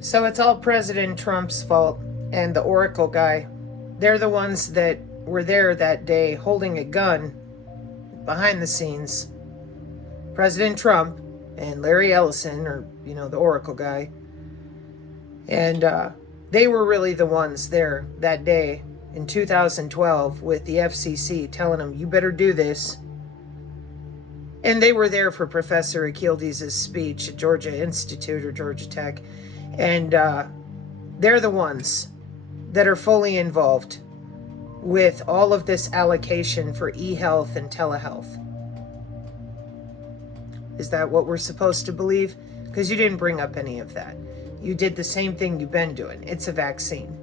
So it's all President Trump's fault and the Oracle guy. They're the ones that were there that day holding a gun behind the scenes. President Trump and Larry Ellison, or, the Oracle guy. And they were really the ones there that day in 2012 with the FCC telling them, you better do this. And they were there for Professor Akhildes' speech at Georgia Institute or Georgia Tech. And they're the ones that are fully involved with all of this allocation for e-health and telehealth. Is that what we're supposed to believe? Because you didn't bring up any of that. You did the same thing you've been doing. It's a vaccine.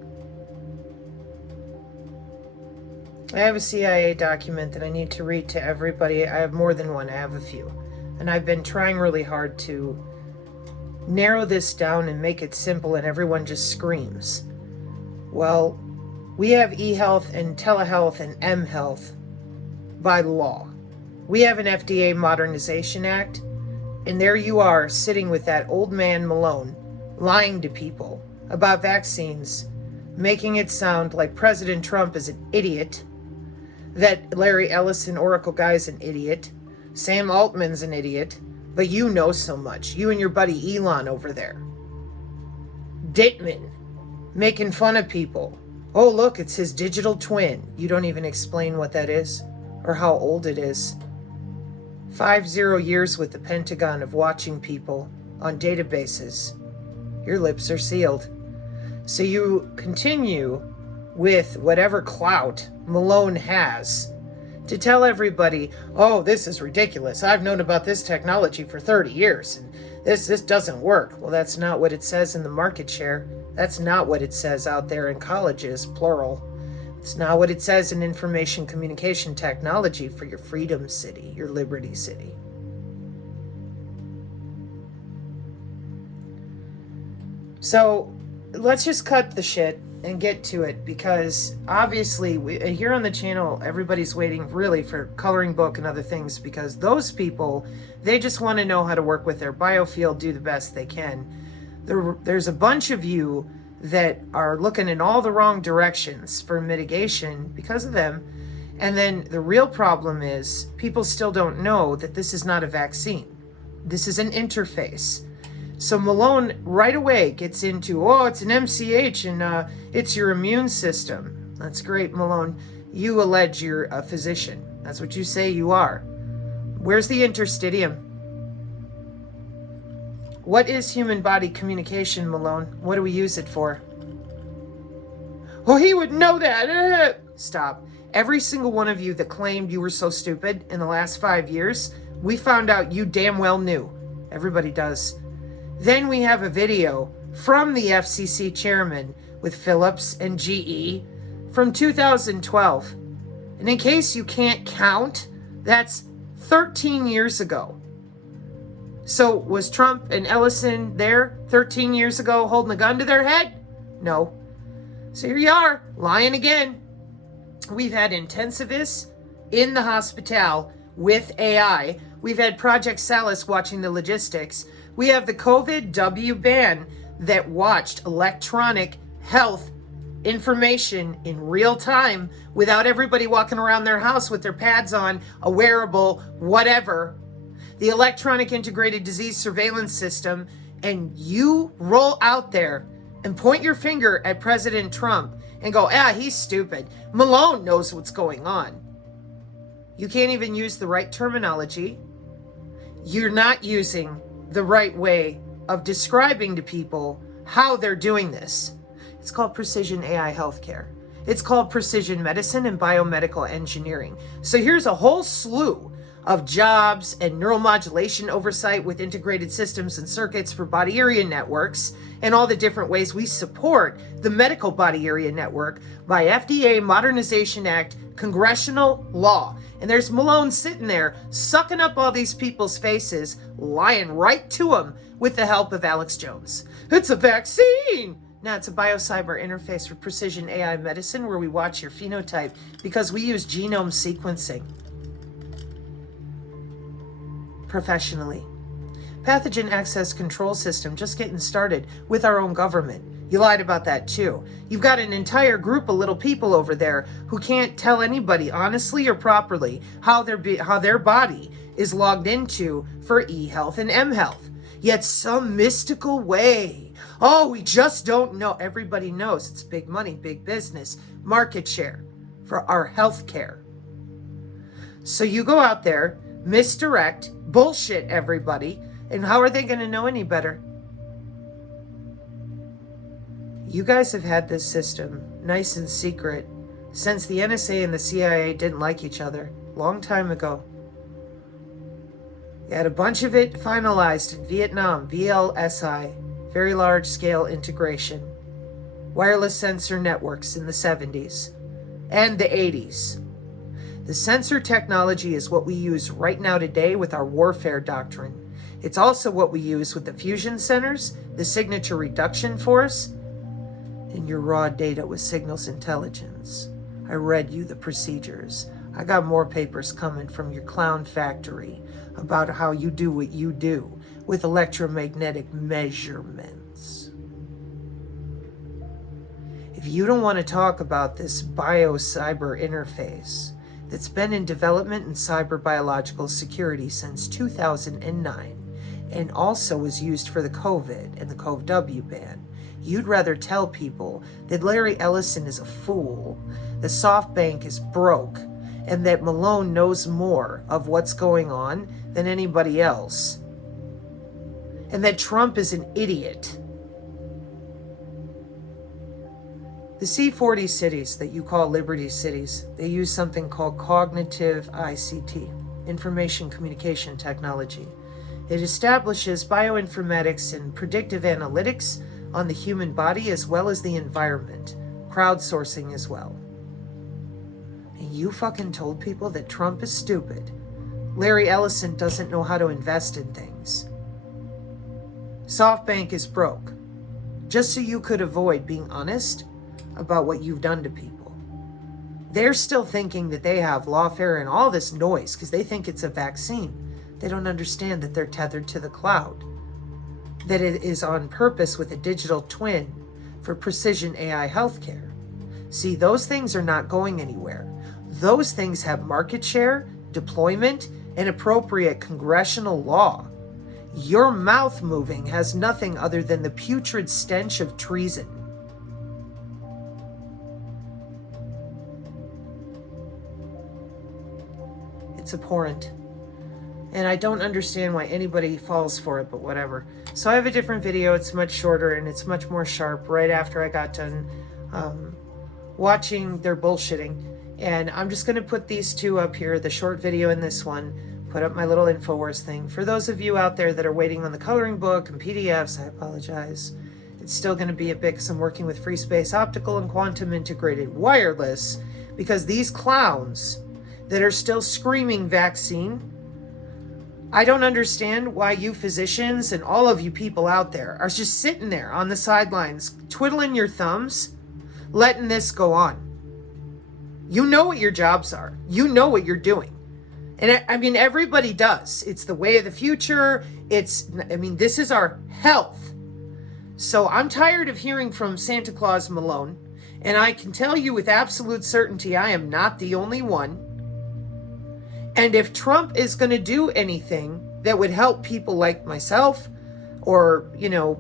I have a CIA document that I need to read to everybody. I have more than one. I have a few. And I've been trying really hard to narrow this down and make it simple, and everyone just screams. Well, we have e-health and telehealth and m-health by law. We have an FDA Modernization Act, and there you are sitting with that old man Malone lying to people about vaccines, making it sound like President Trump is an idiot, that Larry Ellison, Oracle guy, is an idiot, Sam Altman's an idiot, but you know so much. You and your buddy Elon over there. Dittman, making fun of people. Oh, look, it's his digital twin. You don't even explain what that is or how old it is. 50 years with the Pentagon of watching people on databases. Your lips are sealed. So you continue with whatever clout Malone has to tell everybody, oh, this is ridiculous. I've known about this technology for 30 years, and this doesn't work. Well, that's not what it says in the market share. That's not what it says out there in colleges, plural. It's not what it says in information communication technology for your freedom city, your liberty city. So let's just cut the shit and get to it, because obviously here on the channel, everybody's waiting really for coloring book and other things, because those people, they just want to know how to work with their biofield, do the best they can. There's a bunch of you that are looking in all the wrong directions for mitigation because of them. And then the real problem is people still don't know that this is not a vaccine. This is an interface. So Malone right away gets into, oh, it's an MCH and it's your immune system. That's great, Malone. You allege you're a physician. That's what you say you are. Where's the interstitium? What is human body communication, Malone? What do we use it for? Oh, he would know that. Stop. Every single one of you that claimed you were so stupid in the last 5 years, we found out you damn well knew. Everybody does. Then we have a video from the FCC chairman with Philips and GE from 2012. And in case you can't count, that's 13 years ago. So was Trump and Ellison there 13 years ago holding a gun to their head? No. So here you are, lying again. We've had intensivists in the hospital with AI. We've had Project Salus watching the logistics. We have the COVID W ban that watched electronic health information in real time without everybody walking around their house with their pads on, a wearable, whatever. The electronic integrated disease surveillance system, and you roll out there and point your finger at President Trump and go, he's stupid. Malone knows what's going on. You can't even use the right terminology. You're not using the right way of describing to people how they're doing this. It's called precision AI healthcare. It's called precision medicine and biomedical engineering. So here's a whole slew of jobs and neuromodulation oversight with integrated systems and circuits for body area networks and all the different ways we support the medical body area network by FDA Modernization Act congressional law. And there's Malone sitting there sucking up all these people's faces, lying right to them with the help of Alex Jones. It's a vaccine. Now it's a biocyber interface for precision AI medicine where we watch your phenotype because we use genome sequencing professionally. Pathogen access control system just getting started with our own government. You lied about that too. You've got an entire group of little people over there who can't tell anybody honestly or properly how their body is logged into for e-health and m-health. Yet some mystical way, oh, we just don't know. Everybody knows it's big money, big business, market share for our health care. So you go out there, misdirect, bullshit everybody, and how are they going to know any better? You guys have had this system nice and secret since the NSA and the CIA didn't like each other long time ago. You had a bunch of it finalized in Vietnam, VLSI, very large scale integration, wireless sensor networks in the 70s and the 80s. The sensor technology is what we use right now today with our warfare doctrine. It's also what we use with the fusion centers, the signature reduction force, and your raw data with signals intelligence. I read you the procedures. I got more papers coming from your clown factory about how you do what you do with electromagnetic measurements. If you don't want to talk about this bio-cyber interface that's been in development in cyber biological security since 2009 and also was used for the COVID and the CoV-W ban, you'd rather tell people that Larry Ellison is a fool, that SoftBank is broke, and that Malone knows more of what's going on than anybody else, and that Trump is an idiot. The C40 cities that you call Liberty cities, they use something called cognitive ICT, information communication technology. It establishes bioinformatics and predictive analytics on the human body as well as the environment, crowdsourcing as well. And you fucking told people that Trump is stupid. Larry Ellison doesn't know how to invest in things. SoftBank is broke. Just so you could avoid being honest about what you've done to people. They're still thinking that they have lawfare and all this noise because they think it's a vaccine. They don't understand that they're tethered to the cloud, that it is on purpose with a digital twin for precision AI healthcare. See, those things are not going anywhere. Those things have market share, deployment, and appropriate congressional law. Your mouth moving has nothing other than the putrid stench of treason. It's abhorrent. And I don't understand why anybody falls for it, but whatever. So I have a different video. It's much shorter and it's much more sharp right after I got done watching their bullshitting. And I'm just going to put these two up here, the short video and this one, put up my little InfoWars thing. For those of you out there that are waiting on the coloring book and PDFs, I apologize. It's still going to be a bit because I'm working with free space optical and quantum integrated wireless, because these clowns that are still screaming vaccine, I don't understand why you physicians and all of you people out there are just sitting there on the sidelines, twiddling your thumbs, letting this go on. You know what your jobs are. You know what you're doing. And I mean, everybody does. It's the way of the future. This is our health. So I'm tired of hearing from Santa Claus Malone. And I can tell you with absolute certainty, I am not the only one. And if Trump is going to do anything that would help people like myself, or,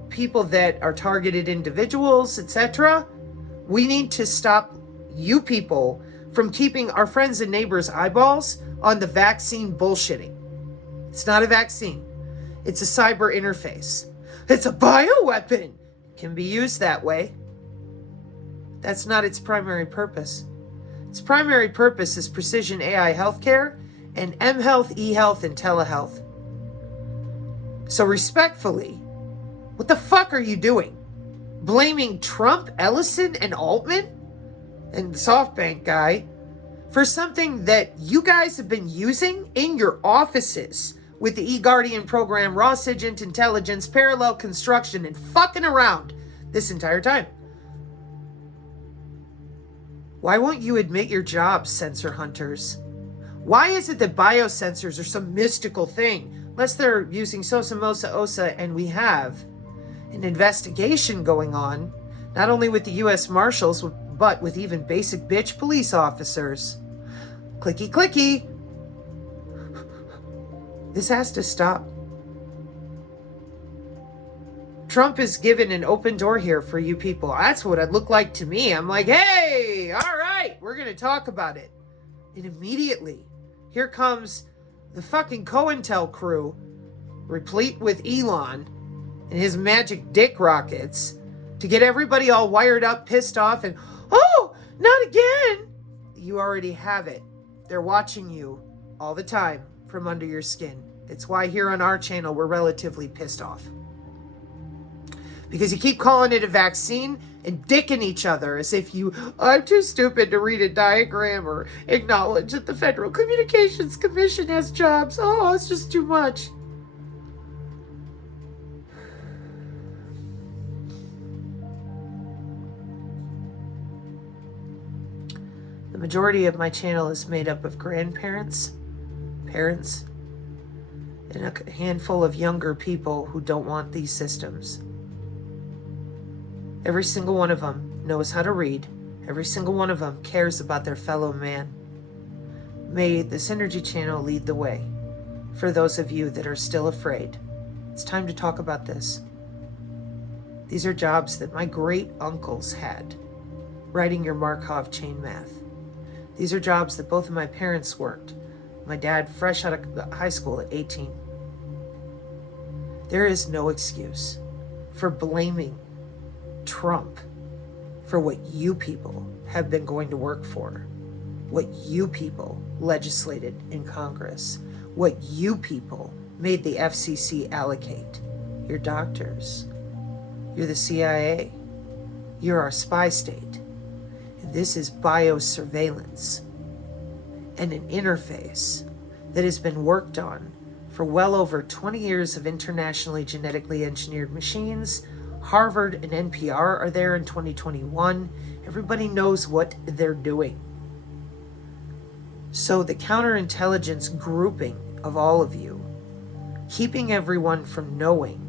people that are targeted individuals, etc., we need to stop you people from keeping our friends and neighbors' eyeballs on the vaccine bullshitting. It's not a vaccine. It's a cyber interface. It's a bioweapon. It can be used that way. That's not its primary purpose. Its primary purpose is precision AI healthcare and mHealth, eHealth, and telehealth. So respectfully, what the fuck are you doing? Blaming Trump, Ellison, and Altman, and the SoftBank guy, for something that you guys have been using in your offices with the eGuardian program, raw SIGINT intelligence, parallel construction, and fucking around this entire time. Why won't you admit your jobs, sensor hunters? Why is it that biosensors are some mystical thing? Unless they're using Sosomosa Osa, and we have an investigation going on, not only with the U.S. Marshals, but with even basic bitch police officers. Clicky clicky. This has to stop. Trump is given an open door here for you people. That's what it looked like to me. I'm like, hey, all right, we're going to talk about it. And immediately, here comes the fucking COINTEL crew, replete with Elon and his magic dick rockets, to get everybody all wired up, pissed off, and, oh, not again. You already have it. They're watching you all the time from under your skin. It's why here on our channel, we're relatively pissed off. Because you keep calling it a vaccine and dicking each other as if I'm too stupid to read a diagram or acknowledge that the Federal Communications Commission has jobs. Oh, it's just too much. The majority of my channel is made up of grandparents, parents, and a handful of younger people who don't want these systems. Every single one of them knows how to read. Every single one of them cares about their fellow man. May the Synergy channel lead the way. For those of you that are still afraid, it's time to talk about this. These are jobs that my great uncles had, writing your Markov chain math. These are jobs that both of my parents worked. My dad fresh out of high school at 18. There is no excuse for blaming Trump for what you people have been going to work for, what you people legislated in Congress, what you people made the FCC allocate. You're doctors. You're the CIA. You're our spy state. And this is biosurveillance and an interface that has been worked on for well over 20 years of internationally genetically engineered machines. Harvard and NPR are there in 2021. Everybody knows what they're doing. So the counterintelligence grouping of all of you, keeping everyone from knowing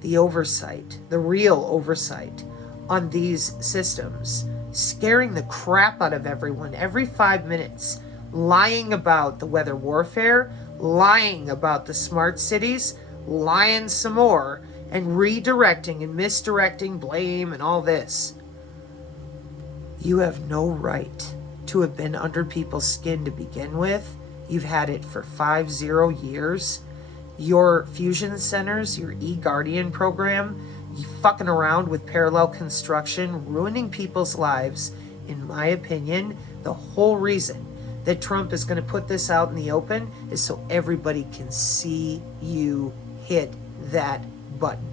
the oversight, the real oversight on these systems, scaring the crap out of everyone every 5 minutes, lying about the weather warfare, lying about the smart cities, lying some more, and redirecting and misdirecting blame and all this. You have no right to have been under people's skin to begin with. You've had it for 50 years. Your fusion centers, your eGuardian program, you fucking around with parallel construction, ruining people's lives. In my opinion, the whole reason that Trump is going to put this out in the open is so everybody can see you hit that button.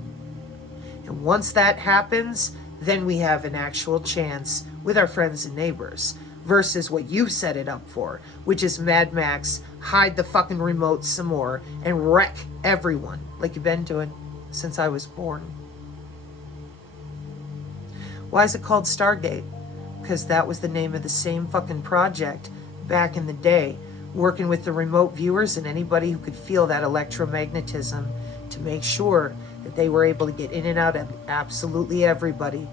And once that happens, then we have an actual chance with our friends and neighbors versus what you set it up for, which is Mad Max, hide the fucking remote some more and wreck everyone like you've been doing since I was born. Why is it called Stargate? Because that was the name of the same fucking project back in the day, working with the remote viewers and anybody who could feel that electromagnetism to make sure that they were able to get in and out of absolutely everybody.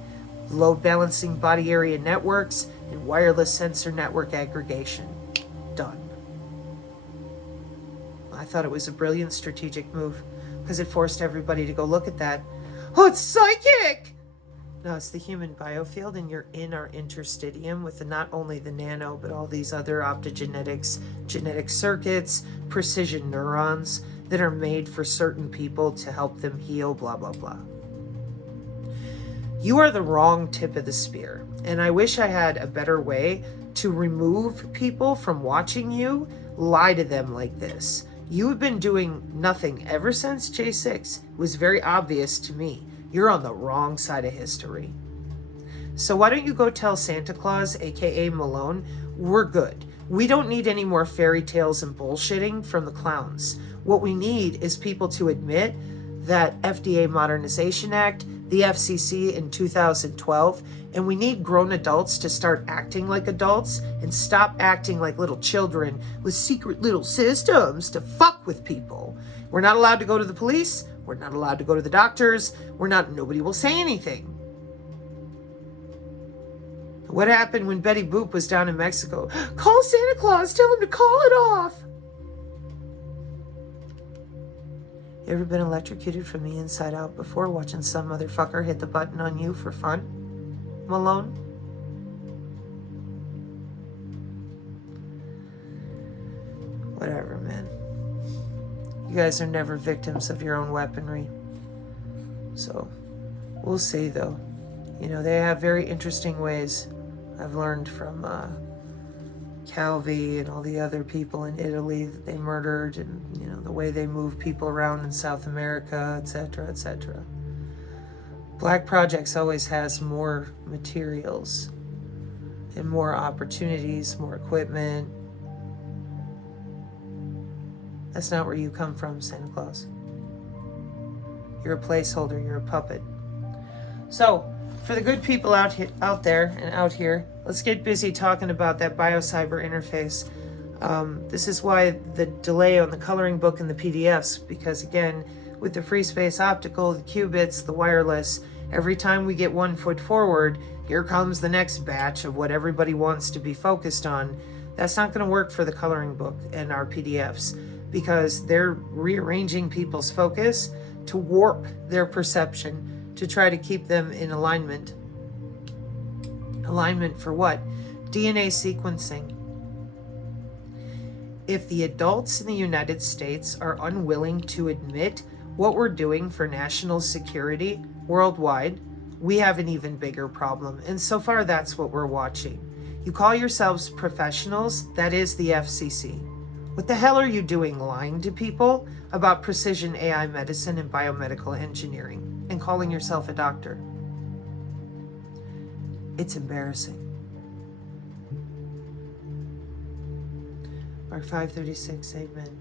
Load balancing body area networks and wireless sensor network aggregation. Done. I thought it was a brilliant strategic move because it forced everybody to go look at that. Oh, it's psychic! No, it's the human biofield, and you're in our interstitium with not only the nano, but all these other optogenetics, genetic circuits, precision neurons that are made for certain people to help them heal, blah, blah, blah. You are the wrong tip of the spear, and I wish I had a better way to remove people from watching you lie to them like this. You have been doing nothing ever since J6. It was very obvious to me. You're on the wrong side of history. So why don't you go tell Santa Claus, aka Malone, we're good. We don't need any more fairy tales and bullshitting from the clowns. What we need is people to admit that FDA Modernization Act, the FCC in 2012, and we need grown adults to start acting like adults and stop acting like little children with secret little systems to fuck with people. We're not allowed to go to the police. We're not allowed to go to the doctors. Nobody will say anything. What happened when Betty Boop was down in Mexico? Call Santa Claus, tell him to call it off. You ever been electrocuted from the inside out before, watching some motherfucker hit the button on you for fun, Malone? Whatever, man. You guys are never victims of your own weaponry. So, we'll see, though. You know, they have very interesting ways. I've learned from Calvi and all the other people in Italy that they murdered, and, you know, the way they move people around in South America, etc., etc. Black Projects always has more materials and more opportunities, more equipment. That's not where you come from, Santa Claus. You're a placeholder, you're a puppet. So, for the good people out there and out here, let's get busy talking about that biocyber interface. This is why the delay on the coloring book and the PDFs, because again, with the free space optical, the qubits, the wireless, every time we get 1 foot forward, here comes the next batch of what everybody wants to be focused on. That's not going to work for the coloring book and our PDFs, because they're rearranging people's focus to warp their perception, to try to keep them in alignment. Alignment for what? DNA sequencing. If the adults in the United States are unwilling to admit what we're doing for national security worldwide, we have an even bigger problem. And so far, that's what we're watching. You call yourselves professionals, that is the FCC. What the hell are you doing, lying to people about precision AI medicine and biomedical engineering and calling yourself a doctor? It's embarrassing. Mark 5:36, amen.